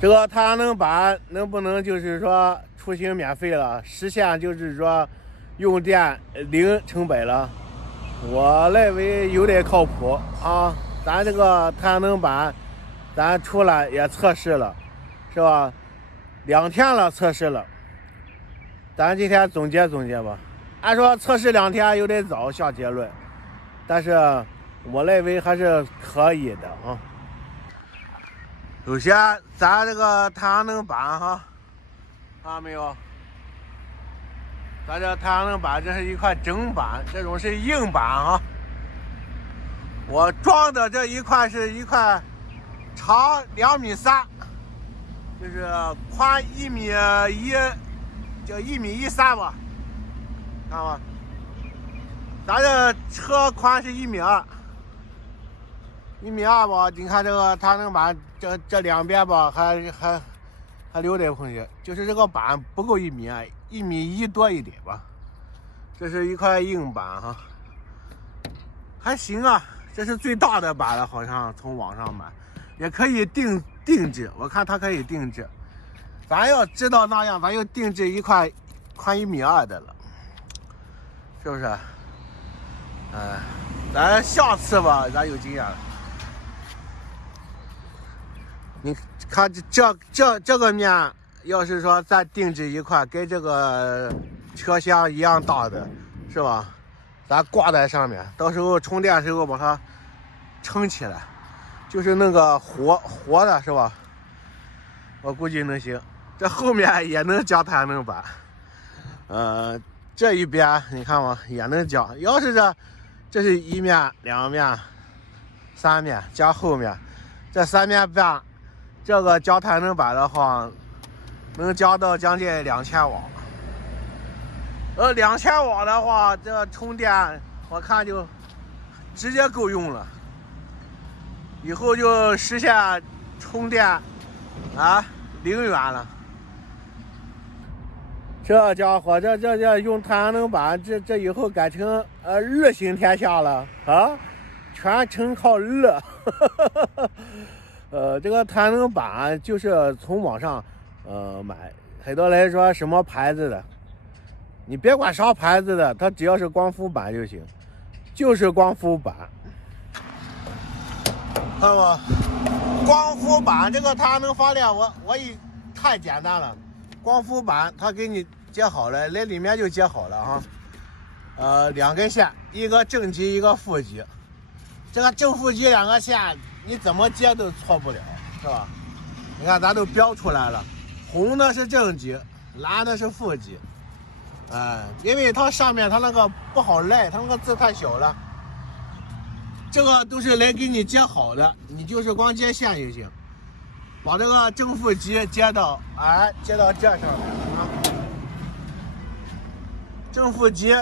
这个太阳能板能不能就是说出行免费了，实现就是说用电零成本了？我认为有点靠谱啊。咱这个太阳能板，咱出来也测试了，是吧？2天了测试了，咱今天总结总结吧。按说测试2天有点早下结论，但是我认为还是可以的啊。首先，咱这个太阳能板哈，看到没有？咱这太阳能板这是一块整板，这种是硬板啊。我装的这一块是一块长2.3米，就是宽1.1米，就1.13米吧，看吧。咱这车宽是1.2米吧？你看这个太阳能板这两边吧，还留点空隙，就是这个板不够1米，1.1米多一点吧。这是一块硬板哈，还行啊。这是最大的板了，好像从网上买，也可以定制。我看它可以定制，咱要知道那样，咱就定制一块宽1.2米的了，是不是？咱下次吧，咱有经验了。你看这个面，要是说再定制一块跟这个车厢一样大的，是吧？咱挂在上面，到时候充电时候把它撑起来，就是那个活的，是吧？我估计能行。这后面也能加太阳能板，这一边你看嘛，也能加。要是这是1面、2面、3面，加后面这3面半，这个加太阳能板的话，能加到将近2000瓦。2000瓦的话，这充电我看就直接够用了。以后就实现充电0元了。这家伙，这用太阳能板，这以后改成日行天下了啊，全程靠日。这个太阳能板就是从网上买，很多人说什么牌子的。你别管啥牌子的，它只要是光伏板就行，就是光伏板，看吧。光伏板这个太阳能发电，我太简单了。光伏板它给你接好了，那里面就接好了哈。2根线，一个正极，一个负极。这个正负极2个线，你怎么接都错不了，是吧？你看咱都标出来了，红的是正极，蓝的是负极。因为它上面它那个不好认，它那个字太小了。这个都是来给你接好的，你就是光接线就行。把这个正负极接到这上面啊。正负极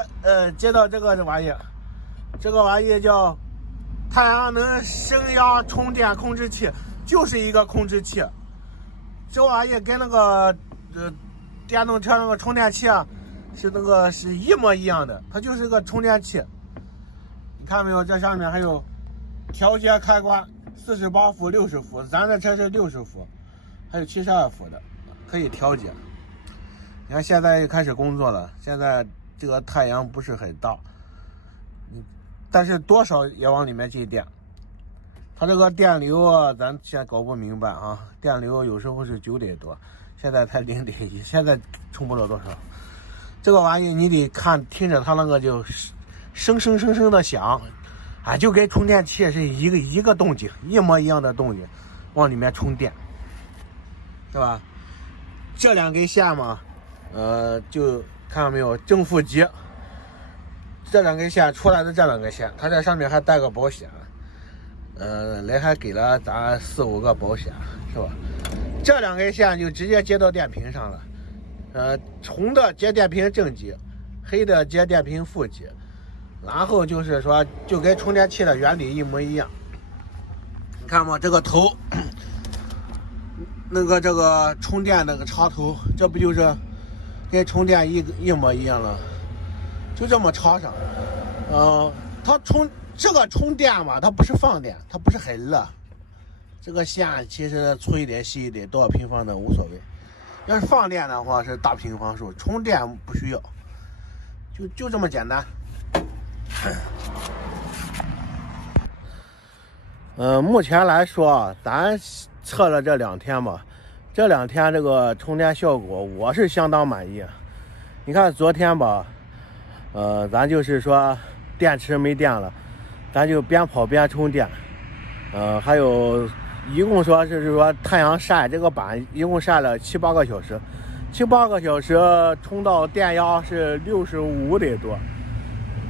接到这个玩意，这个玩意叫太阳能升压充电控制器，就是一个控制器。这玩意跟那个电动车那个充电器是一模一样的，它就是个充电器。你看没有？这上面还有调节开关，48伏、60伏，咱这车是60伏，还有72伏的，可以调节。你看现在又开始工作了，现在这个太阳不是很大，但是多少也往里面进电。它这个电流啊，咱现在搞不明白啊，电流有时候是9点多，现在才0.1，现在充不了多少。这个玩意你得听着它那个就声的响，就跟充电器是一个动静，一模一样的动静，往里面充电，是吧？这2根线嘛，就看到没有，正负极，这2根线出来的这2根线，它这上面还带个保险，人还给了咱4、5个保险，是吧？这2根线就直接接到电瓶上了。红的接电瓶正极，黑的接电瓶负极，然后就是说就跟充电器的原理一模一样。你看嘛，这个头，这个充电那个插头，这不就是跟充电一模一样了？就这么插上。它这个充电嘛，它不是放电，它不是很热，这个线其实粗一点细一点多少平方的无所谓。要是放电的话是大平方数，充电不需要，就这么简单。目前来说，咱测了这2天吧，这2天这个充电效果我是相当满意。你看昨天吧，咱就是说电池没电了，咱就边跑边充电。还有一共说就是说太阳晒这个板一共晒了7、8个小时，7、8个小时充到电压是65得多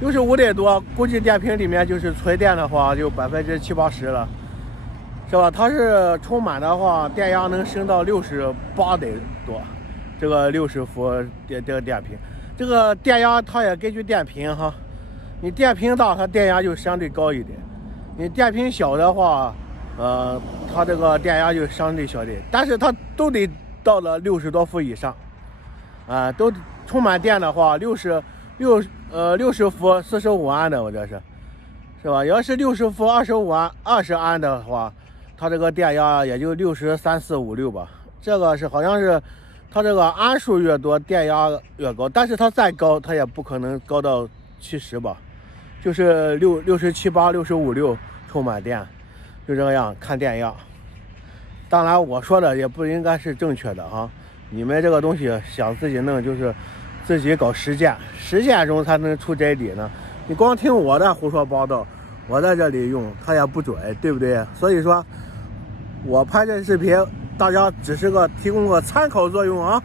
，65得多，估计电瓶里面就是存电的话就70%、80%了，是吧？它是充满的话，电压能升到68得多，这个60伏这个电瓶，这个电压它也根据电瓶哈，你电瓶大，它电压就相对高一点。你电瓶小的话，它这个电压就相对小点，但是它都得到了60多伏以上，都充满电的话，60伏45安的，我这是吧？要是60伏20安的话，它这个电压也就63、4、5、6吧。这个是好像是它这个安数越多，电压越高，但是它再高，它也不可能高到70吧。就是67、8、65、6充满电，就这样看电压。当然我说的也不应该是正确的哈，你们这个东西想自己弄，就是自己搞实践中才能出真理呢。你光听我的胡说八道，我在这里用它也不准，对不对？所以说我拍这视频，大家只是提供个参考作用啊，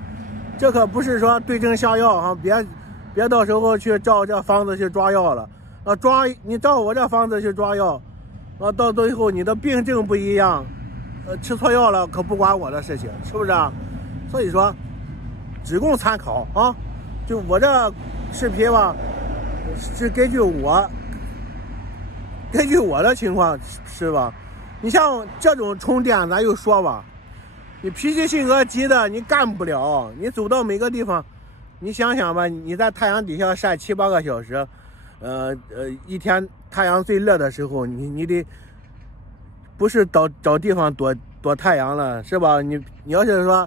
这可不是说对症下药啊，别到时候去照这方子去抓药了。你照我这方子去抓药，到最后你的病症不一样，吃错药了可不关我的事情，是不是啊？所以说只供参考啊。就我这视频吧，是根据我的情况，是吧？你像这种充电，咱就说吧，你脾气性格急的你干不了，你走到每个地方，你想想吧，你在太阳底下晒7、8个小时。一天太阳最热的时候，你得不是找地方躲太阳了，是吧？你要是说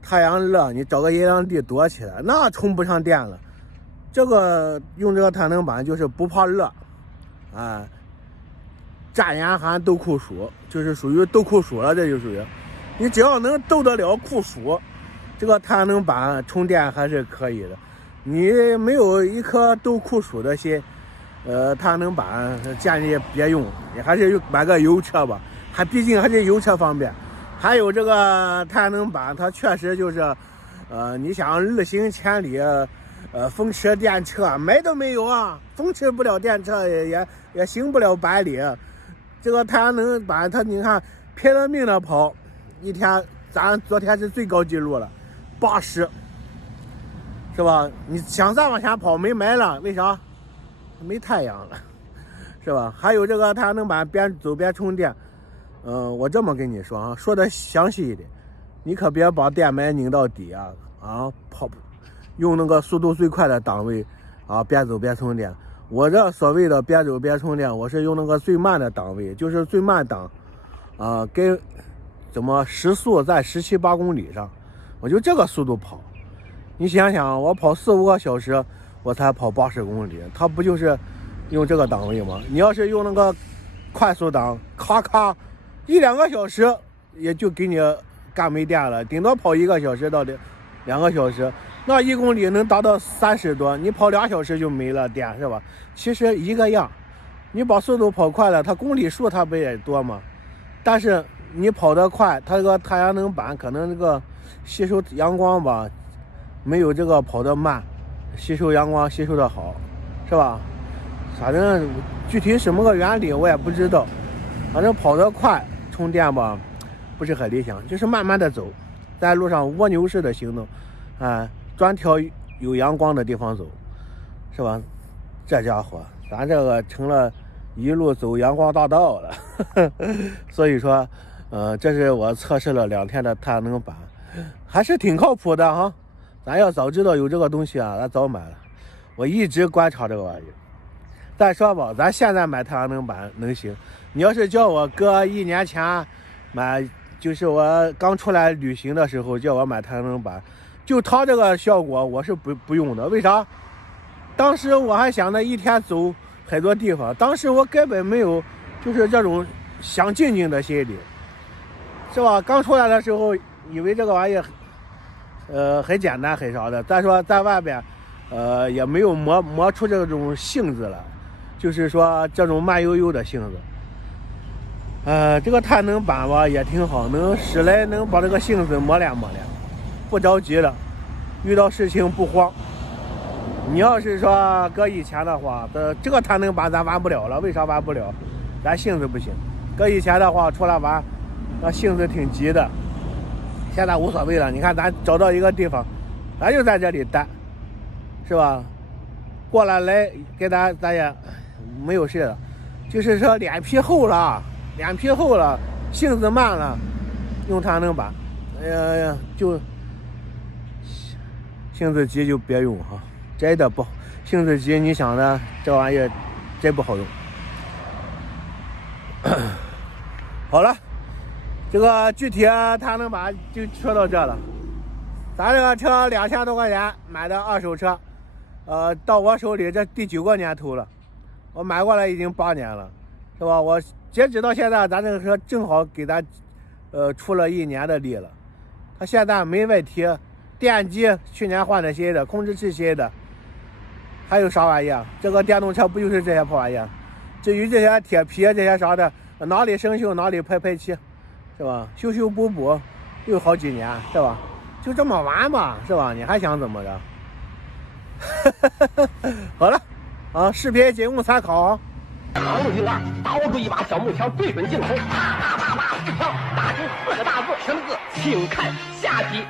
太阳热，你找个阴凉地躲起来，那充不上电了。这个用这个太能板就是不怕热，战严寒斗酷暑，就是属于斗酷暑了，这就属于你只要能斗得了酷暑，这个太能板充电还是可以的。你没有一颗斗酷暑的心，太阳能板建议别用，你还是买个油车吧，毕竟还是油车方便。还有这个太阳能板，它确实就是，你想日行千里，风驰电掣买都没有啊，风驰不了电车也行不了100里。这个太阳能板，它你看拼了命的跑，一天咱昨天是最高纪录了，80。是吧？你想再往前跑没埋了，为啥？没太阳了，是吧？还有这个太阳能板边走边充电，我这么跟你说啊，说的详细一点，你可别把电埋拧到底跑，用那个速度最快的档位边走边充电。我这所谓的边走边充电，我是用那个最慢的档位，就是最慢档跟时速在17、8公里上，我就这个速度跑。你想想，我跑4、5个小时，我才跑80公里，它不就是用这个档位吗？你要是用那个快速档，咔1、2个小时也就给你干没电了，顶多跑1个小时到2个小时，那1公里能达到30多，你跑2小时就没了电，是吧？其实一个样，你把速度跑快了，它公里数它不也多吗？但是你跑得快，它这个太阳能板可能这个吸收阳光吧，没有这个跑得慢，吸收阳光吸收的好，是吧？反正具体什么个原理我也不知道，反正跑得快充电吧不是很理想，就是慢慢的走，在路上蜗牛式的行动，专挑有阳光的地方走，是吧？这家伙咱这个成了一路走阳光大道了所以说这是我测试了2天的太阳能板，还是挺靠谱的哈。咱要早知道有这个东西咱早买了。我一直观察这个玩意。再说吧，咱现在买太阳能板能行，你要是叫我搁1年前买，就是我刚出来旅行的时候叫我买太阳能板，就它这个效果我是不用的。为啥？当时我还想着一天走很多地方，当时我根本没有就是这种想静静的心理，是吧？刚出来的时候以为这个玩意很简单很啥的，再说在外边也没有磨出这种性子了，就是说这种慢悠悠的性子。这个太阳能板吧也挺好，能使来能把这个性子磨练磨练，不着急了，遇到事情不慌。你要是说搁以前的话，这个太阳能板咱玩不了了，为啥玩不了？咱性子不行。搁以前的话出来玩，那性子挺急的。现在无所谓了，你看咱找到一个地方，咱就在这里待，是吧？过来给咱也没有事了，就是说脸皮厚了，性子慢了，用太阳能板，就性子急就别用哈，真的不好。性子急，你想的这玩意真不好用。好了，这个具体太阳能板就说到这了。咱这个车2000多块钱买的二手车，到我手里这第9个年头了，我买过来已经8年了，是吧？我截止到现在，咱这个车正好给咱出了1年的力了，它现在没问题。电机去年换的新的，控制器新的，还有啥玩意儿？这个电动车不就是这些破玩意儿？至于这些铁皮这些啥的，哪里生锈哪里喷漆，是吧？修修补补又好几年，是吧？就这么玩吧，是吧？你还想怎么着？好了，视频仅供参考。长路一拉，掏出一把小木条，对准镜头，啪啪啪啪一枪，打出4个大字：请看下集。